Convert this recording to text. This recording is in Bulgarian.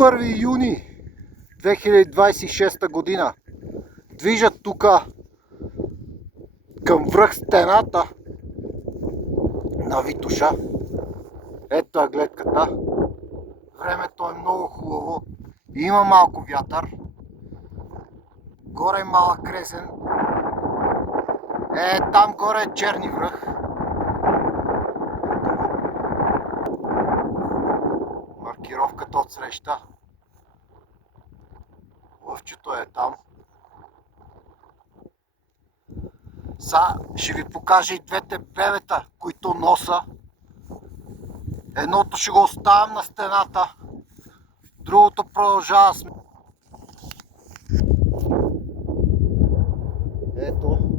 1 юни 2026 година. Движат тук към връх стената на Витоша. Ето е гледката. Времето е много хубаво. Има малко вятър. Горе е малък кресен. Там горе е Черни връх. Маркировката от среща. Лъвчето е там. Ще ви покажа и двете бебета, които носа. Едното ще го оставям на стената, другото продължава с... Ето.